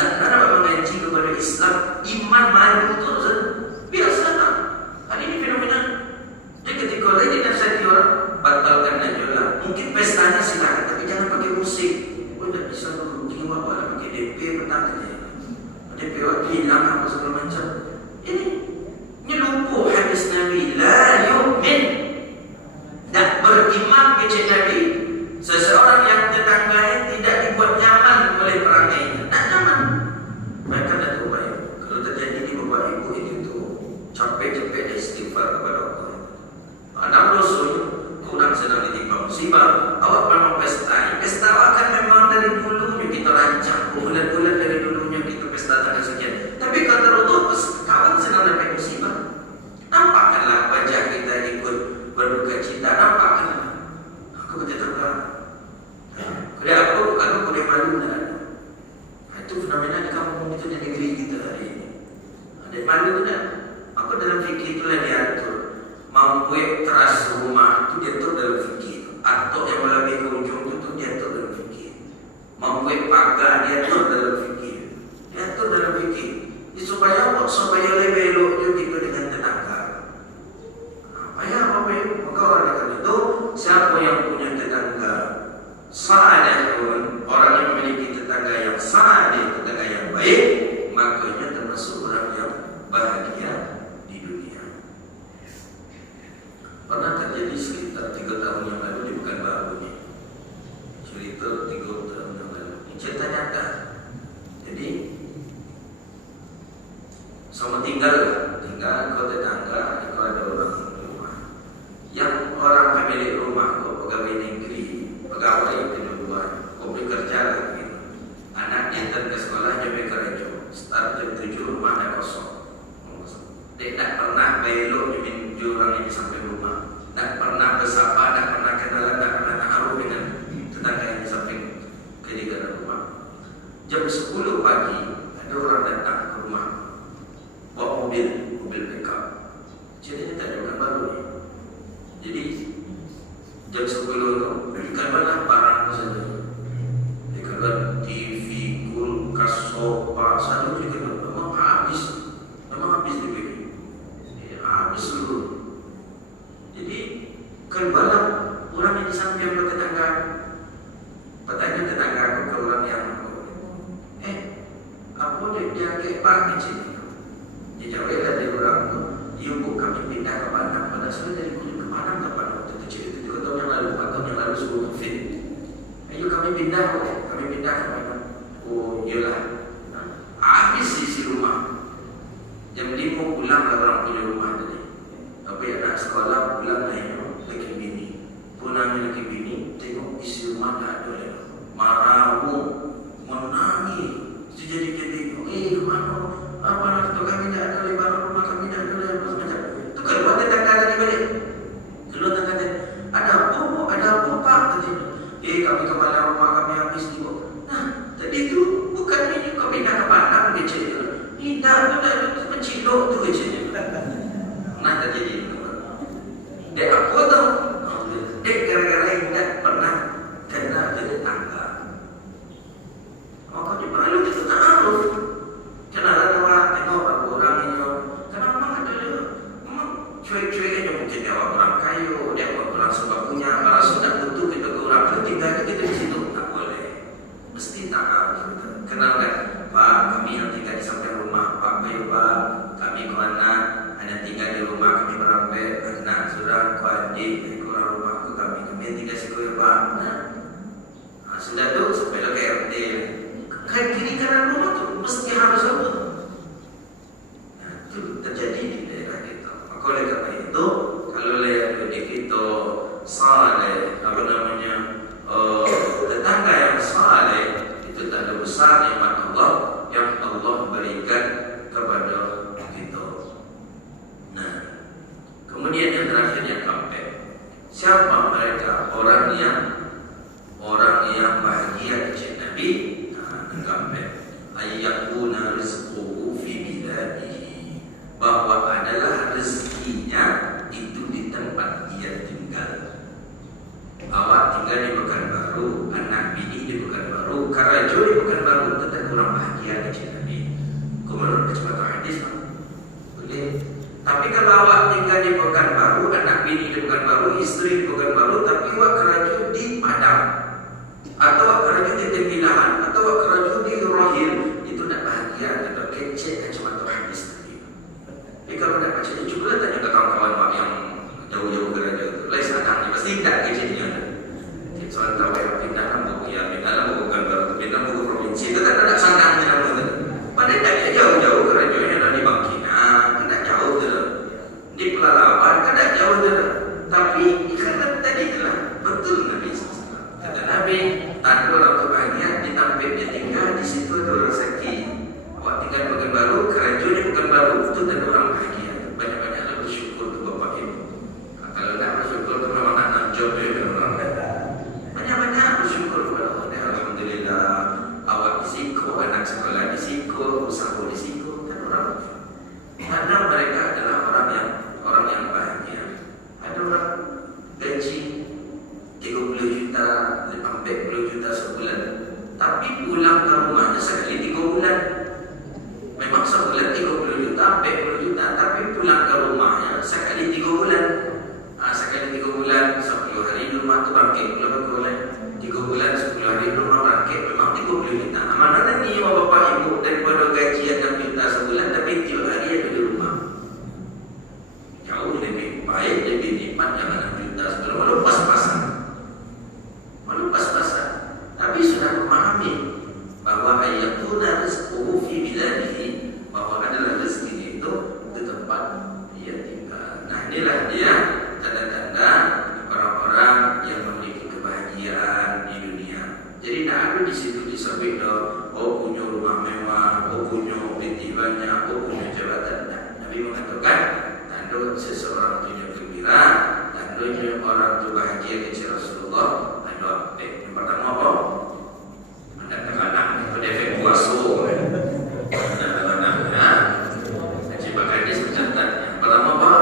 Tak ada mengaji kepada Islam, iman malu tu biasa tak? Hari ini fenomena. Jadi ketika lagi nasihati orang, batalkan aja lah. Mungkin pestanya silakan, tapi jangan pakai musik. Oh, tak bisa dulu. Tengok apa lah, pakai DP petang saja. DP waktu hilang apa segala macam. Ini lupa hadis Nabi. La yu'min. Tak beriman kecil Nabi. Seseorang yang tetangganya tidak dibuat nyaman oleh perangainya. Tak nyaman. Mereka dah tahu baik. Kalau terjadi di bapak ibu itu capek-capek dia istighfar kepada Allah. Dalam dosa kurang sedang ditimpa musibah. Awak pernah pesta. Pesta awak kan memang dari dulunya kita rancang. Bulan-bulan dari dulunya kita pesta tanggal sekian. Tapi kata Allah, kawan sedang dapat musibah. Nampakkanlah wajah kita ikut berduka cita. Nampakkanlah. Aku bertetangga. Kuda apa? Bukan aku kuda malu dah. Itu fenomena di kampung itu di negeri kita hari ini. Ada malu tu dah. Aku dalam fikir itulah diatur. Mampu teras rumah itu diatur dalam fikir. Atau yang lebih ke ujung itu diatur dalam fikir. Mampu pagar diatur dalam fikir. Diatur dalam fikir. Supaya lebih elok juga kita dengan tetangga. Apa ya? Maka orang kata itu, siapa yang punya tetangga saleh pun, orang yang memiliki tetangga yang saleh, tetangga yang baik, makanya termasuk orang yang bahagia di dunia. Pernah terjadi sekitar 3 tahun yang lalu di Pekanbaru ini. Cerita 3 tahun yang lalu. Ini cerita nyata. Jadi sama tinggal kau tetangga, kau ada orang rumah. Yang orang pemilik rumah, kau pegawai negeri, pegawai kedua, kau bekerja lagi. Anaknya datang ke sekolah jam bekerja, start jam 7 rumah dah kosong. Dia tak pernah belok di orang ini sampai rumah. Tak pernah bersapa, tak pernah kenalan, tak pernah taruh dengan tetangga yang di samping kediaman rumah. Jam 10 pagi ada orang datang ke rumah, bawa mobil pickup. Ceritanya tak ada orang baru ni. Jadi jam 10 tu dikeluarkan barang saja. Dikeluarkan TV, kulkas, sofa, satu dikeluarkan. Memang habis dibeli. Habis dulu. Jadi keluarlah orang rumah di samping lo tetangga. Bertanya tetangga aku ke orang yang apa dia kayak pak kecil. Dia jawab dari orang tu, ibu kami pindah ke Padang. Pada saya dari Kulim ke Padang ke Padang waktu kecil itu 3 tahun yang lalu, 4 tahun yang lalu sebelum COVID. Ayo kami pindah ke Padang. Oh iyalah. Habis isi rumah. Jam 5 pulang lah orang punya rumah tadi. Tapi anak sekolah pulang naik laki bini. Pulangnya laki bini, tengok isi rumah tak ada lagi. Marah, menangis. Jadi kemana? Apa nak tu kami tak ada lebar rumah kami tak ada lebar macam. Tu keluar tetangga lagi balik. Keluar tetangga ada apa pak tadi. Kami kembali rumah kami habis ni. Nah, tadi tu bukan ini kami nak ke Padang kecil. Tidak, tu pencilok tu kecil. Nah terjadi. Dek aku tahu. Dek gara-gara tidak pernah kena jadi tangga. Maka dia malu kita tak tahu. Kenalan awak tengok apa orang ini. Kenapa memang ada memang cuek-cuek aja mungkin dia orang kayu, dia orang sebab punya, kalau sudah butuh kita ke orang itu tinggal kita di situ tak boleh. Mesti tak harus. Kenal kan? Pak, kami yang tinggal di samping rumah. Pak, kayu pak, kami ke mana? Hanya tinggal di rumah kami berambil. Anak sudah ku adik, ke orang rumah ku kami tinggal situ pak. Nah, sudah tu sampai ke RT. Kan kiri kanan rumah tu mesti harus apa? Nah, itu terjadi di daerah kita. Maka oleh kerana itu, kalau lihat di kita saleh, apa namanya, tetangga yang saleh itu tanda besar nikmat Allah yang Allah berikan kepada kita. Nah, kemudian yang terakhir yang keempat, siapa mereka orang yang bahagia di Nabi? Ayyakuna rizquhu fi biladihi, bahwa adalah rezekinya itu di tempat dia tinggal. Awak tinggal di Pekanbaru, anak bini di Pekanbaru, Karajo di Pekanbaru, tetap kurang bahagia di Nabi. Menurut kacamata hadis boleh. Tapi kalau awak tinggal di Pekanbaru, anak bini di Pekanbaru, istri di Pekanbaru, tapi awak Karajo di Padang, atau awak Karajo di Tembilahan, atau awak Karajo di Rohil, itu tak bahagia. Kita kecek kacamata hadis tadi. Tapi kalau tak baca juga tanya ke kawan-kawan awak yang jauh-jauh Karajo itu, lain sadangnya pasti tak keceknya. Soal tahu yang pindah kampung, ya pindah lah bukan baru pindah buku provinsi, itu kan ada sadangnya namanya. Padahal tak jauh-jauh Karajo ini ada di Bangkina, tidak jauh tu. Di Pelalawan tidak jauh tu. Tapi karena tadi itulah betul Nabi SAW. Kata Nabi, tanda orang tu bahagia di tempat dia tinggal, di situ ada rezeki. Awak tinggal Pekanbaru, Karajo di Pekanbaru, itu tanda orang bahagia. Banyak-banyaklah bersyukur tu Bapak Ibu. Kalau tak bersyukur tu memang nak namjok dia orang. Banyak-banyak bersyukur kepada Allah. Alhamdulillah, awak di Siko, anak sekolah di Siko, usaha di Siko, dan orang. Karena mereka adalah orang yang bahagia. Ada orang gaji 30 juta, 40 juta sebulan, tapi pulang ke rumahnya sekali 3 bulan. Memang sebulan 30 juta, 40 juta, tapi pulang ke rumahnya sekali 3 bulan. Sekali 3 bulan, 10 hari di rumah tu bangkit pulang ke bulan. 3 bulan, 10 hari di rumah bangkit, memang 30 juta. Mana ni bapak ibu daripada gajian 6 juta sebulan, tapi tiap hari ada di rumah. Jauh lebih baik, lebih nikmat jangan 6 juta sebulan. Walau pas-pasan. Tapi sudah memahami bahwa ayatuna rizquhu fi biladihi, bahwa adalah rezeki itu di tempat dia tinggal. Nah, inilah dia tanda-tanda orang-orang yang memiliki kebahagiaan di dunia. Jadi tidak ada di situ disebut punya rumah mewah, punya binti banyak, punya jabatan. Nah, Nabi mengatakan tanda seseorang punya gembira, tandanya orang itu bahagia kecil Rasulullah. Yang pertama apa? Mendatangkan anak efek puasa. Mendatangkan anak. Coba hadis mencatat. Yang pertama apa?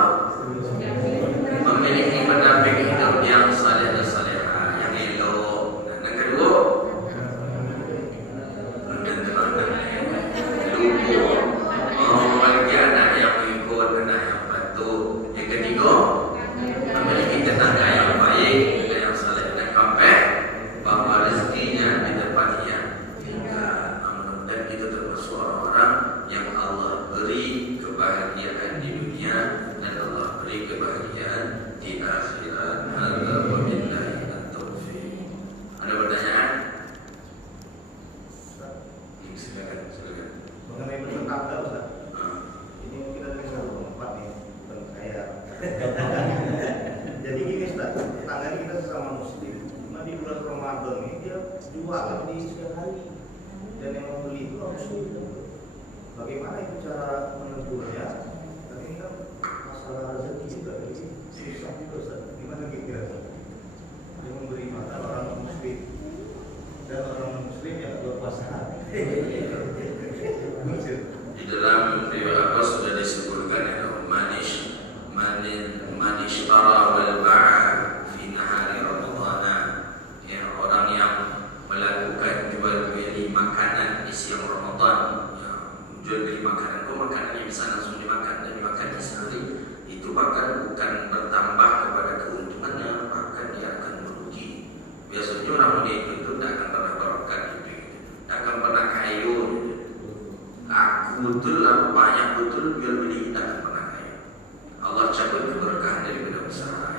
Memiliki pendamping hidup yang saleh dan salehah, yang elok. Dan yang kedua, mendatangkan lupa bagi anak yang mengikut, anak yang patuh. Yang ketiga, memiliki tetangga yang baik dan yang saleh. kebahagiaan di akhirat. Hadza wa billahi at-taufiq. Ada pertanyaan? Silakan. Mengenai bertetangga, Ustaz. Ini mungkin ada yang salah tempat nih, bukan saya. Jadi gini Ustaz, tetangga ini kita sesama muslim. Cuma di bulan Ramadan ini dia jualan di siang hari, dan yang membeli itu muslim. Bagaimana itu cara menentunya? Tapi ini kan masalah rezeki juga, jadi susah juga Ustaz. Gimana kira-kira? Dia memberi makan orang muslim dan orang muslim yang berpuasa. Di dalam riwayat apa sudah disebutkan ya, manish tara wal ba'a fi nahari Ramadhan, ya, orang yang melakukan jual beli makanan di siang Ramadan, ya, jual beli makanan, makanannya bisa langsung dimakan dan dimakan di sehari, itu bahkan bukan bertambah kepada keuntungannya, bahkan dia akan merugi. Biasanya orang itu tidak akan pernah berkat, tidak akan pernah kaya. Aku betul lah, banyak betul jual beli, tidak akan pernah kaya. Allah cabut keberkahan daripada usaha.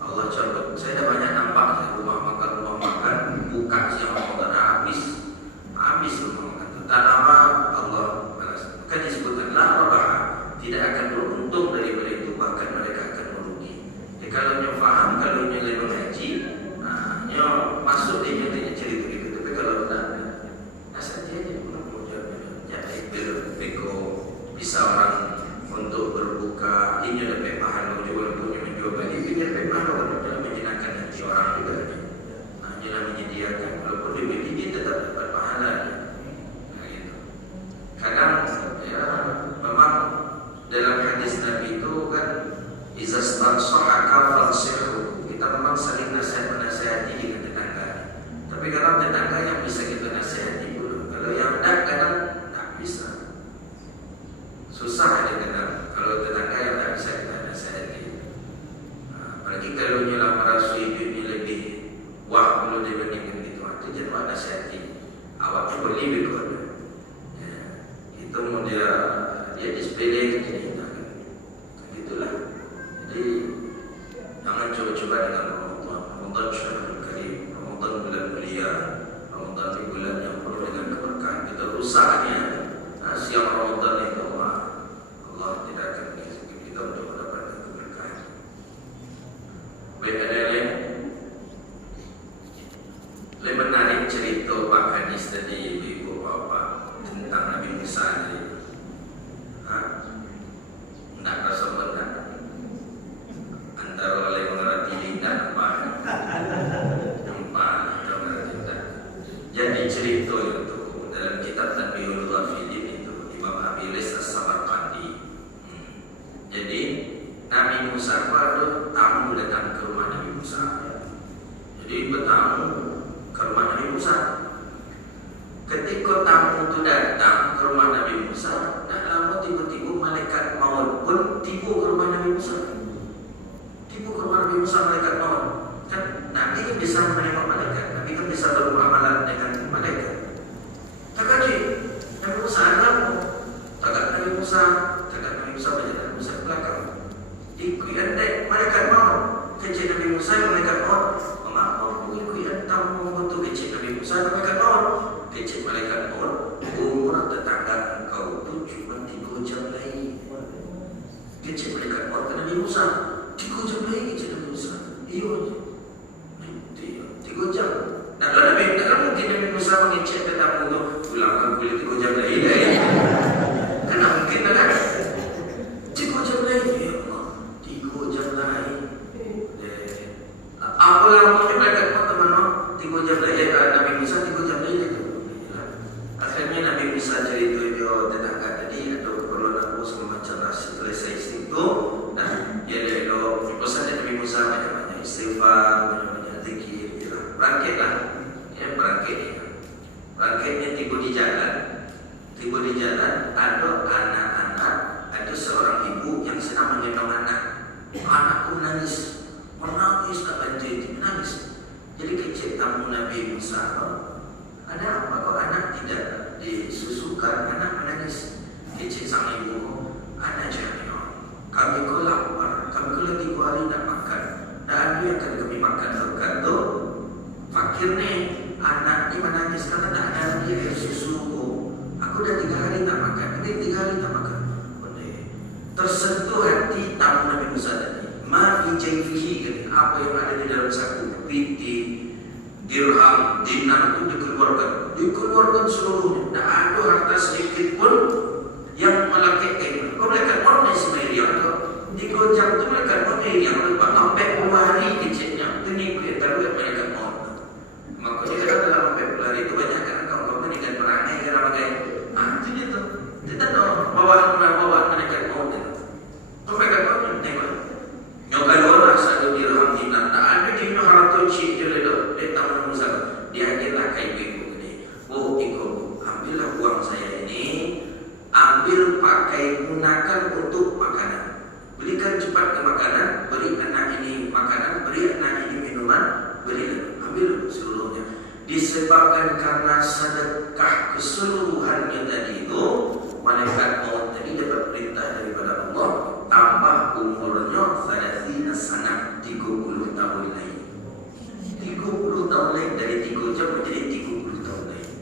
Allah cabut. Saya dah banyak nampak rumah makan buka siang Ramadan habis rumah makan itu. Tak lama Allah balas. Kan disebutkan la rabah, tidak akan beruntung daripada itu, bahkan mereka akan merugi. Jadi kalau nyo faham, kalau nyo lagi mengaji, nyo masuk di media cerita gitu. Tapi kalau tidak, asal dia beko bisa orang untuk berbuka, ini dapat pahala juga punya menjual bagi pikir dapat pahala dalam menyenangkan hati orang juga. Hanya menyediakan, walaupun dia beli dia tetap dapat pahala. Gitu. Kadang ya memang dalam hadis Nabi itu kan iza stansahaka fansihhu, kita memang saling menasihati dengan tetangga. Tapi kadang tetangga yang bisa kita nasihati dulu, kalau yang kadang bisa. Susah ada kadang kalau tetangga yang tak bisa kita nasihati. Apalagi kalau nyelam merasa hidupnya lebih wah kalau dibandingkan itu, itu jangan nasihati. Awak cuba lebih kuat. Itu mau dia disepele jadi gitulah. Jadi jangan coba-coba dengan Ramadan syahrul karim, Ramadan bulan mulia, Ramadan di bulan yang penuh dengan keberkahan. Kita rusaknya siang Ramadan itu, Allah tidak akan mengizinkan kita untuk mendapatkan keberkahan. Baik, ada yang lebih menarik cerita Pak Hadis tadi, ibu bapak tentang Nabi Musa tadi. Nak rasa benar antara oleh mengerti tidak apa atau mengerti tidak. Jadi cerita itu dalam kitab Tanbihul Ghafilin itu Imam Abilis As-Samarqandi. Jadi Nabi Musa itu tamu datang ke rumah Nabi Musa. Jadi bertamu ke rumah Nabi Musa. Ketika tamu itu datang ke rumah Nabi Musa, tak lama tiba-tiba malaikat maut pun tiba ke rumah Nabi Musa. Tiba ke rumah Nabi Musa malaikat maut. Kan Nabi kan bisa menengok malaikat, Nabi kan bisa bermuamalah dengan malaikat. Takkan Nabi Musa ada, takkan Nabi Musa berjalan Musa ke belakang. Ikuyan dek malaikat maut. Kecil Nabi Musa malaikat maut. Maaf, ikuyan tamu untuk kecil Nabi Musa malaikat maut. Kecil malaikat maut. Umur tetangga engkau tu cuma 3 jam lagi. Kecil malaikat maut ke Nabi Musa. 3 jam lagi kecil Nabi Musa. Iya. 3 jam. Nak mungkin Nabi Musa mengecek tetamu tu ulangkan kulit 3 jam lagi dah. Kan tak mungkin kan? 3 jam lagi. Ya Allah, 3 jam lagi. Apa lamanya mereka teman-teman? 3 jam lagi Nabi Musa 3 jam lagi. Akhirnya Nabi Musa cerita dia tetangga tadi ada perlu aku semacam nasi selesai itu. Nah, dia pesan Nabi Musa banyak-banyak istighfar, banyak-banyak zikir. Berangkitlah. Ya, berangkitnya tiba di jalan ada anak-anak, ada seorang ibu yang sedang menggendong anak. Anakku menangis tak berhenti menangis. Jadi kecil tamu Nabi Musa, ada apa kok anak tidak disusukan, anak menangis. Kecil sang ibu, anak jangan, kami kau lapar, kami kau akan kami makan berkat tu. Fakir ni, anak ni menangis karena tak ada lagi air susu. Aku dah 3 hari tak makan, nanti 3 hari tak makan. Tersentuh hati tamu Nabi Musa tadi. Ma fi jayfihi, apa yang ada di dalam saku, piti, dirham, dinar itu dikeluarkan seluruhnya. Tak ada harta sedikit pun yang melekatkan. Kau melekat orang yang semeriang tu. 3 jam tu melekat orang yang lepas sampai 10 hari kecilnya. Itu ni kita tahu yang melekat orang. Makanya kalau dalam sampai 10 hari itu banyak kan kau ni kan perangai kan apa itu dia tu. Kita tahu bawaan melekat orang tu. Kau melekat orang tengok. Yang kalau satu dirham dinar tak ada di mana harta cik je le tamu Musa. Dia akhirlah kai beku ni. Oh ikut ambillah uang saya ini, ambil pakai gunakan untuk makanan. Berikan cepat ke makanan, beri anak ini makanan, beri anak ini minuman, berilah, ambil seluruhnya. Disebabkan karena sedekah keseluruhannya tadi itu, malaikat maut tadi dapat perintah daripada Allah, tambah umurnya 30 sana, 30 tahun lagi. 30 tahun lagi, dari 3 jam menjadi 30 tahun lagi.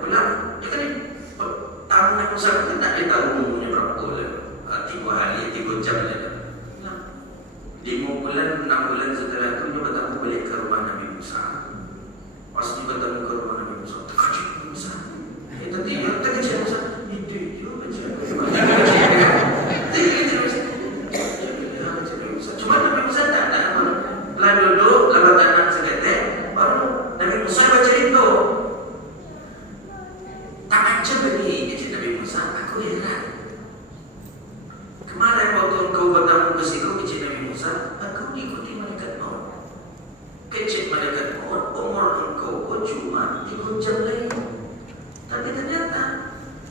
Benar, dia kan tahun yang besar kita tak dia tahu umurnya berapa lah. 3 hari, 3 jam lagi. 5 bulan, 6 bulan setelah itu dia bertemu balik ke rumah Nabi Musa. Pas dia bertemu ke rumah Nabi Musa, terkejut Musa. Tadi yang terkejut Musa, itu kecil. Cuma Nabi Musa tak ada apa. Lah duduk, lah tangan seketik, baru Nabi Musa baca itu. Tak macam begini, kata Nabi Musa, aku heran. Kemarin waktu engkau bertemu ke situ, kata Nabi Musa, aku ikuti malaikat maut. Kecil malaikat maut, umur engkau cuma 3 jam lagi. Tapi ternyata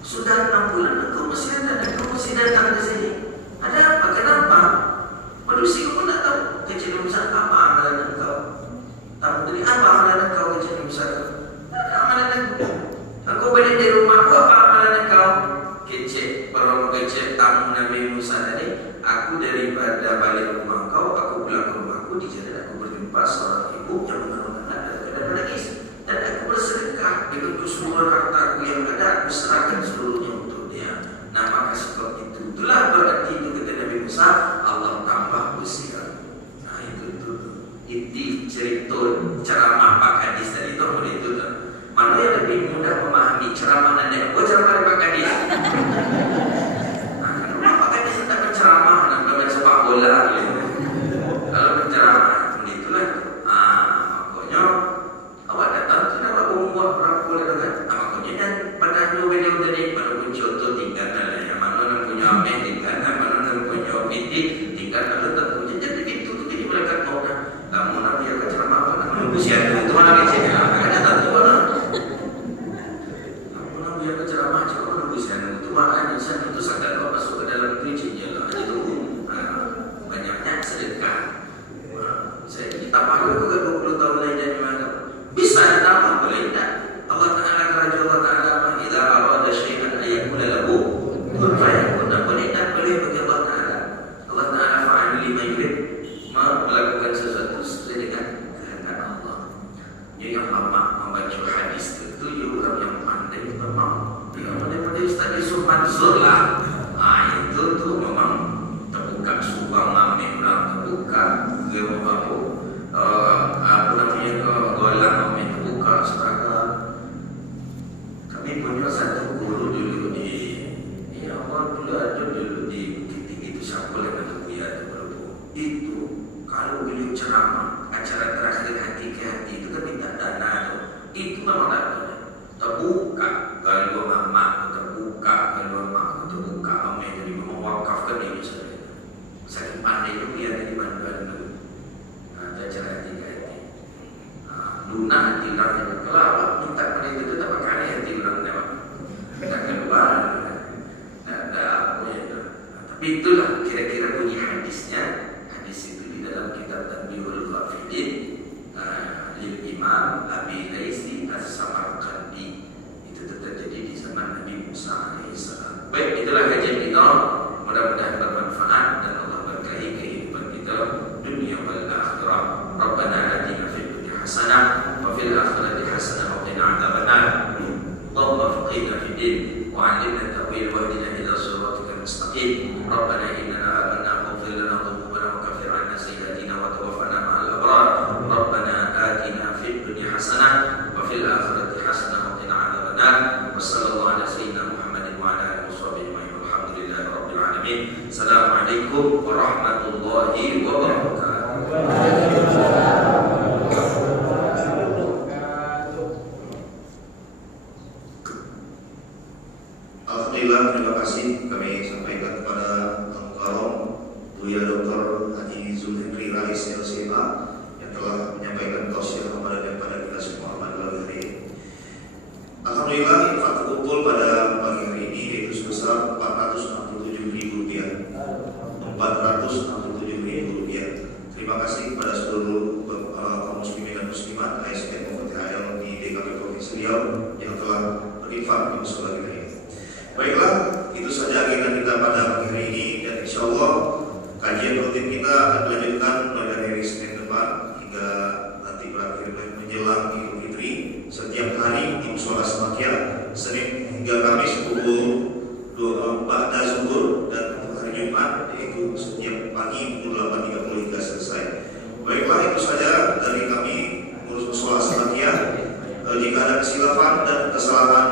sudah 6 bulan engkau masih ada, engkau masih datang ke sini. Ada apa? Kenapa? Manusia pun tak tahu. Kecil Musa, apa amalan engkau? Tamu tadi, apa amalan engkau kecil Musa? Tak ada amalan engkau. Engkau balik di rumahku, apa amalan engkau? Kecil, orang kecil tamu Nabi Musa tadi, aku daripada balik rumah kau, aku pulang ke rumahku, di jalan aku berjumpa seorang ibu yang mengenalkan dan menangis. Dan aku bersedekah dengan keseluruhan hartaku yang ada, aku serahkan seluruhnya untuk dia. Nah maka sebab itu, itulah berarti itu kata Nabi Musa, Allah tambah usia. Nah itu cerita ceramah Pak Kadis tadi itu itu. Mana yang lebih mudah memahami ceramah Nabi? Ceramah Pak Kadis. Nah kenapa Pak Kadis tak berceramah? Nak baca sepak bola. Kalau berceramah itulah. Makanya awak datang tidak awak umur berapa lah kan? Makanya dan pada beliau tadi pada contoh tingkatan lah yang mana nak punya amin tingkatan, mana nak punya miti tingkatan tetap punya. Jadi itu tu jadi malaikat maut dah. Kamu nak dia akan ceramah apa? Kamu usia tu mana kecil? Ada tak tu mana? Kamu nak dia akan ceramah cakap mana usia tu mana insan itu sadar kau masuk ke dalam kuncinya lah. Itu banyaknya sedekah. Saya kita mahu juga 20 tahun lagi jadi mana? Bisa ditambah boleh tak? Allah Ta'ala kerajaan Allah Ta'ala idza arada syai'an ayakula lahu kun fayakun. Boleh tak? Boleh bagi Allah Ta'ala. Allah Ta'ala fa'alu lima yurid, melakukan sesuatu sesuai dengan kehendak Allah. Jadi yang lama membaca hadis itu orang yang pandai memang yang pandai Ustaz Yusuf Mansur lah. Itu tu memang terbuka subang amin orang terbuka dia apa namanya golang amin terbuka sebagai kami punya satu guru dulu di awal dulu ada dulu di Bukit Tinggi itu siapa yang ada Buya itu kalau beliau ceramah acara terakhir hati ke hati itu kan minta dana itu memang ada terbuka galuan amak terbuka galuan amak terbuka amin jadi memang wakafkan ini saja saking pandai itu dia dari Bandung dulu acara hati ke hati lunak hati orang kelapa minta pada itu tak pakai hati orang lewat tak keluar ada apa itu tapi itulah kira-kira bunyi hadisnya. Hadis itu di dalam kitab Tanbihul Ghafilin lil Imam Abi Laisi As-Samar Mulia Dr. Haji Zulhindri Rais LCMA yang telah menyampaikan tausiah Ramadan kepada kita semua pada pagi hari ini. Alhamdulillah, infak terkumpul pada pagi hari ini yaitu sebesar Rp467.000. Rp467.000. Terima kasih kepada seluruh kaum muslimin dan muslimat ASN maupun THL di DKP Provinsi Riau yang telah berinfak di musola kita ini. Baiklah, itu saja agenda kita pada pagi hari ini, dan insya Allah kajian rutin kita akan dilanjutkan mulai dari hari Senin depan hingga nanti berakhir menjelang Idul Fitri setiap hari di musola Semakia, Senin hingga Kamis pukul 4 zuhur, dan untuk hari Jumat yaitu setiap pagi pukul 8.30 hingga selesai. Baiklah, itu saja dari kami, pengurus musola Semakia. Jika ada kesilapan dan kesalahan